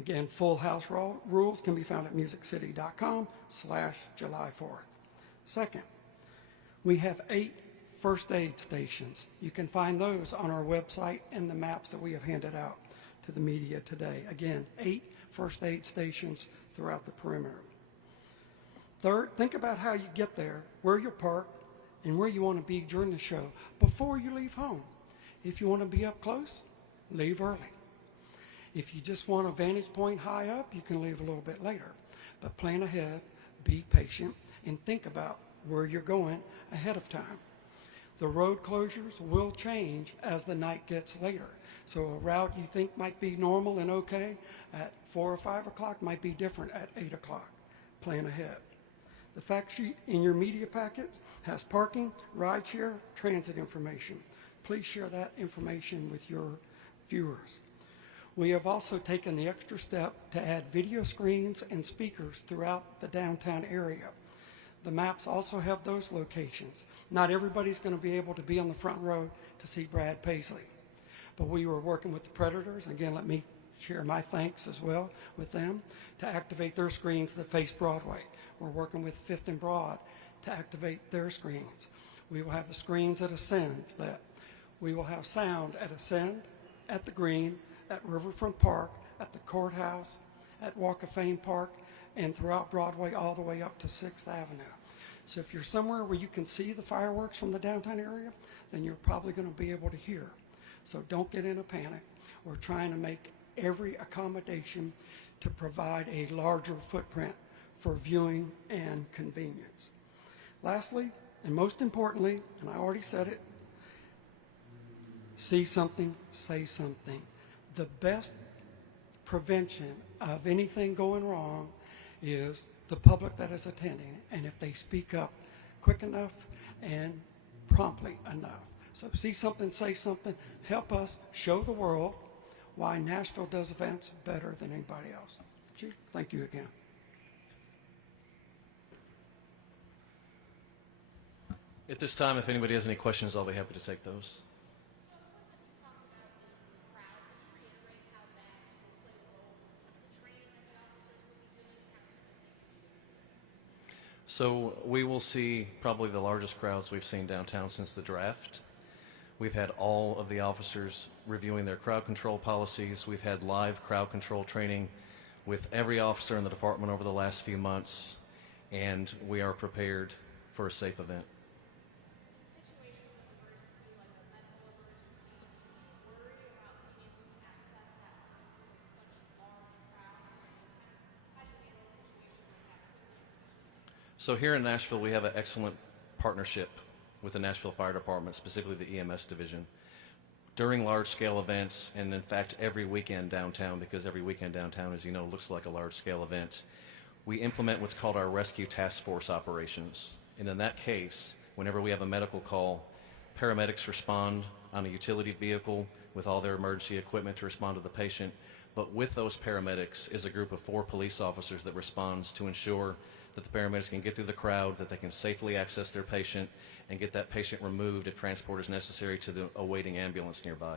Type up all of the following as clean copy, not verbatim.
again, full house rules can be found at musiccity.com/July 4th. Second, we have 8 first aid stations. You can find those on our website and the maps that we have handed out to the media today. Again, 8 first aid stations throughout the perimeter. Third, think about how you get there, where you'll park, and where you want to be during the show before you leave home. If you want to be up close, leave early. If you just want a vantage point high up, you can leave a little bit later. But plan ahead, be patient, and think about where you're going ahead of time. The road closures will change as the night gets later. So a route you think might be normal and okay at 4 or 5 o'clock might be different at 8 o'clock. Plan ahead. The fact sheet in your media packet has parking, rideshare, transit information. Please share that information with your viewers. We have also taken the extra step to add video screens and speakers throughout the downtown area. The maps also have those locations. Not everybody's going to be able to be on the front row to see Brad Paisley, but we were working with the Predators. Again, let me share my thanks as well with them to activate their screens that face Broadway. We're working with 5th and Broad to activate their screens. We will have the screens at Ascend lit. We will have sound at Ascend, at the Green, at Riverfront Park, at the courthouse, at Walk of Fame Park, and throughout Broadway all the way up to 6th Avenue. So if you're somewhere where you can see the fireworks from the downtown area, then you're probably going to be able to hear. So don't get in a panic. We're trying to make every accommodation to provide a larger footprint for viewing and convenience. Lastly, and most importantly, and I already said it, see something, say something. The best prevention of anything going wrong is the public that is attending, and if they speak up quick enough and promptly enough. So see something, say something, help us show the world why Nashville does events better than anybody else. Chief, thank you again. At this time, if anybody has any questions, I'll be happy to take those. So we will see probably the largest crowds we've seen downtown since the draft. We've had all of the officers reviewing their crowd control policies. We've had live crowd control training with every officer in the department over the last few months, and we are prepared for a safe event. So here in Nashville, we have an excellent partnership with the Nashville Fire Department, specifically the EMS division. During large-scale events, and in fact every weekend downtown, because every weekend downtown, as you know, looks like a large-scale event, we implement what's called our rescue task force operations. And in that case, whenever we have a medical call, paramedics respond on a utility vehicle with all their emergency equipment to respond to the patient. But with those paramedics is a group of 4 police officers that responds to ensure that the paramedics can get through the crowd, that they can safely access their patient, and get that patient removed if transport is necessary to the awaiting ambulance nearby.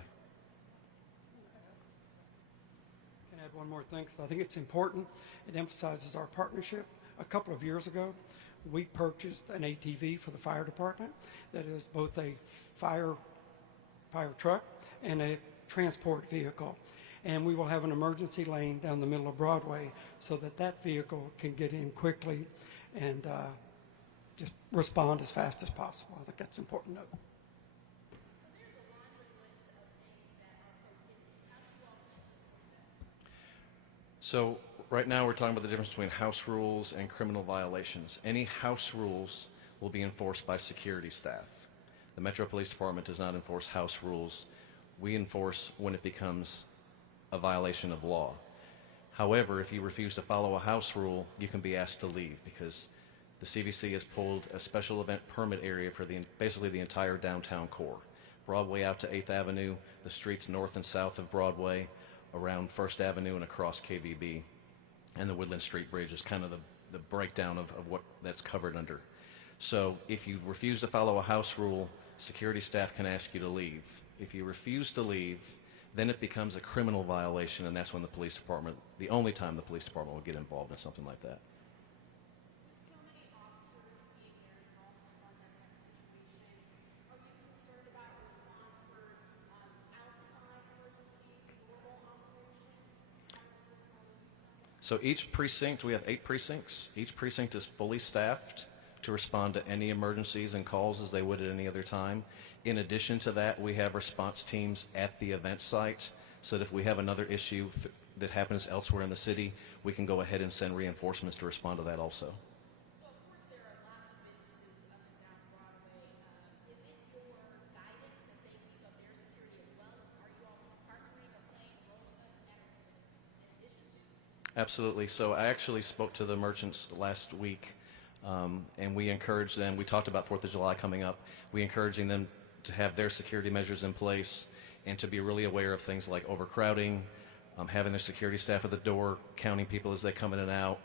Can I add one more thing, because I think it's important. It emphasizes our partnership. A couple of years ago, we purchased an ATV for the fire department that is both a fire truck and a transport vehicle. And we will have an emergency lane down the middle of Broadway so that that vehicle can get in quickly and just respond as fast as possible. I think that's important to note. So right now we're talking about the difference between house rules and criminal violations. Any house rules will be enforced by security staff. The Metro Police Department does not enforce house rules. We enforce when it becomes a violation of law. However, if you refuse to follow a house rule, you can be asked to leave, because the CVC has pulled a special event permit area for basically the entire downtown core. Broadway out to 8th Avenue, the streets north and south of Broadway, around 1st Avenue and across KBB, and the Woodland Street Bridge is kind of the breakdown of what that's covered under. So if you refuse to follow a house rule, security staff can ask you to leave. If you refuse to leave, then it becomes a criminal violation, and that's when the only time the police department will get involved in something like that. So many officers being there as well on that kind of situation, are you concerned about response for outside emergencies, normal operations? So each precinct, we have 8 precincts. Each precinct is fully staffed to respond to any emergencies and calls as they would at any other time. In addition to that, we have response teams at the event site, so that if we have another issue that happens elsewhere in the city, we can go ahead and send reinforcements to respond to that also. So of course there are lots of businesses up and down Broadway. Is it your guidance that they beef up their security as well? Are you all partnering or playing roles in addition to? Absolutely. So I actually spoke to the merchants last week, and we encouraged them. We talked about 4th of July coming up. We encouraging them to have their security measures in place and to be really aware of things like overcrowding, having their security staff at the door, counting people as they come in and out,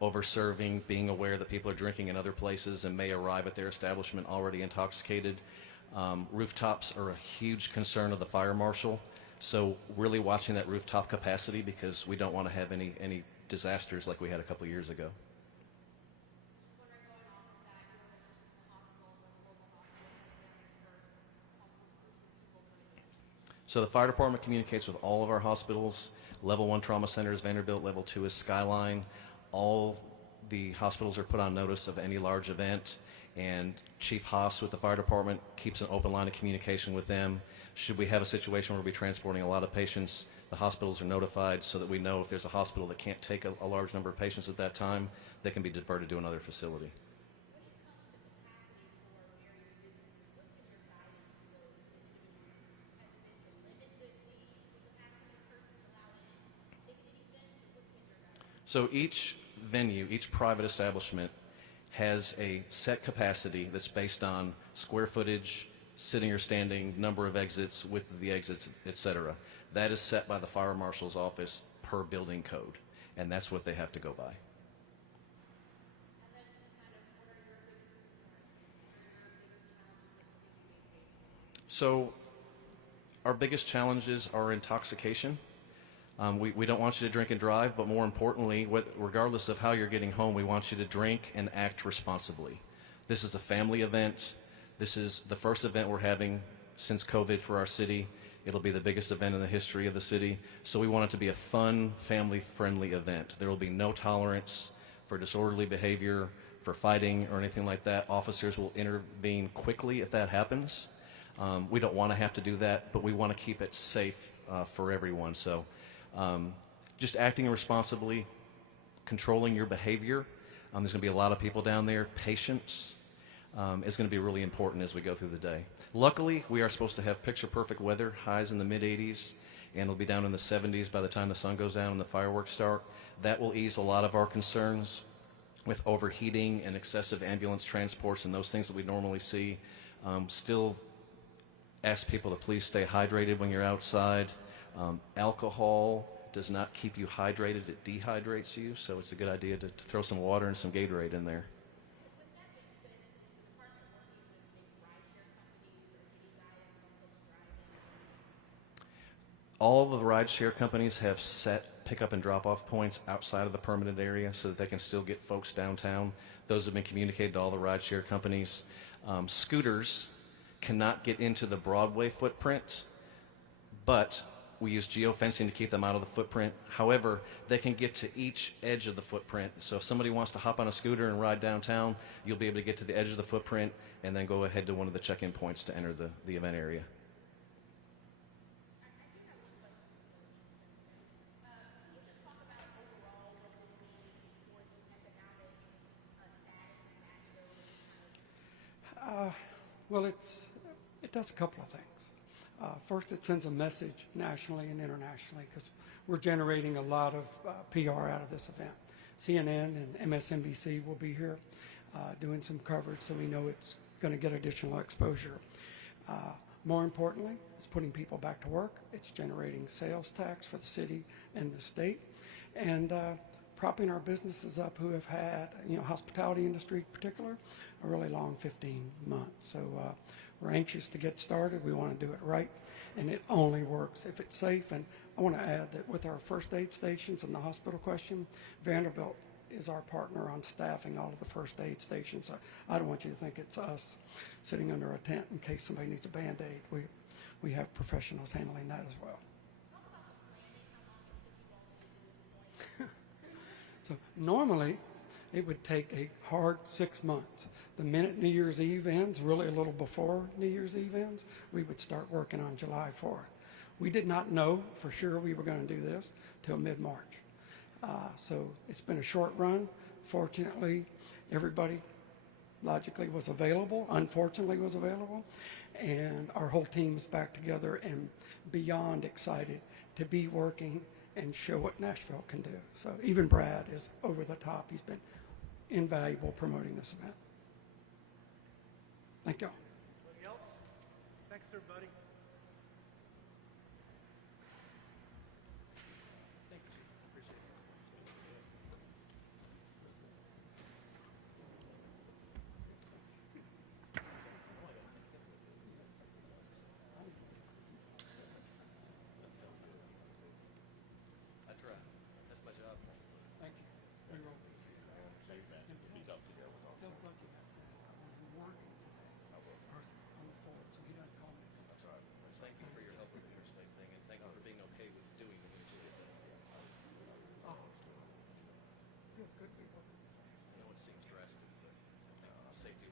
over-serving, being aware that people are drinking in other places and may arrive at their establishment already intoxicated. Rooftops are a huge concern of the fire marshal, so really watching that rooftop capacity, because we don't want to have any disasters like we had a couple years ago. So the fire department communicates with all of our hospitals. Level 1 trauma center is Vanderbilt, level 2 is Skyline. All the hospitals are put on notice of any large event, and Chief Haas with the fire department keeps an open line of communication with them. Should we have a situation where we're transporting a lot of patients, the hospitals are notified so that we know if there's a hospital that can't take a large number of patients at that time, they can be diverted to another facility. So each venue, each private establishment has a set capacity that's based on square footage, sitting or standing, number of exits, width of the exits, etc. That is set by the fire marshal's office per building code, and that's what they have to go by. So our biggest challenges are intoxication. We don't want you to drink and drive, but more importantly, regardless of how you're getting home, we want you to drink and act responsibly. This is a family event. This is the first event we're having since COVID for our city. It'll be the biggest event in the history of the city. So we want it to be a fun, family-friendly event. There will be no tolerance for disorderly behavior, for fighting, or anything like that. Officers will intervene quickly if that happens. We don't want to have to do that, but we want to keep it safe for everyone. So just acting responsibly, controlling your behavior. There's going to be a lot of people down there. Patience is going to be really important as we go through the day. Luckily, we are supposed to have picture-perfect weather, highs in the mid-80s, and it'll be down in the 70s by the time the sun goes down and the fireworks start. That will ease a lot of our concerns with overheating and excessive ambulance transports and those things that we normally see. Still ask people to please stay hydrated when you're outside. Alcohol does not keep you hydrated, it dehydrates you, so it's a good idea to throw some water and some Gatorade in there. All of the rideshare companies have set pickup and drop-off points outside of the permanent area so that they can still get folks downtown. Those have been communicated to all the rideshare companies. Scooters cannot get into the Broadway footprint, but we use geofencing to keep them out of the footprint. However, they can get to each edge of the footprint. So if somebody wants to hop on a scooter and ride downtown, you'll be able to get to the edge of the footprint and then go ahead to one of the check-in points to enter the event area. Well, it does a couple of things. First, it sends a message nationally and internationally because we're generating a lot of PR out of this event. CNN and MSNBC will be here doing some coverage, so we know it's going to get additional exposure. More importantly, it's putting people back to work. It's generating sales tax for the city and the state, and propping our businesses up who have had, hospitality industry in particular, a really long 15 months. So we're anxious to get started. We want to do it right. and it only works if it's safe. And I want to add that with our first aid stations and the hospital question, Vanderbilt is our partner on staffing all of the first aid stations. I don't want you to think it's us sitting under a tent in case somebody needs a Band-Aid. We have professionals handling that as well. So normally, it would take a hard 6 months. The minute New Year's Eve ends, really a little before New Year's Eve ends, we would start working on July 4th. We did not know for sure we were going to do this till mid-March. So it's been a short run. Fortunately, everybody logically was available, unfortunately was available, and our whole team is back together and beyond excited to be working and show what Nashville can do. So even Brad is over the top. He's been invaluable promoting this event. Thank y'all. Anybody else? Thanks, everybody. Thank you, Chief. Appreciate it. I try. That's my job. Thank you. We will. Tell Bucky I said we're working today on the fourth, so he doesn't call me. Thank you for your help with the interstate thing, and thank you for being okay with doing the interstate thing. Oh, good people. I know it seems drastic, but I think safety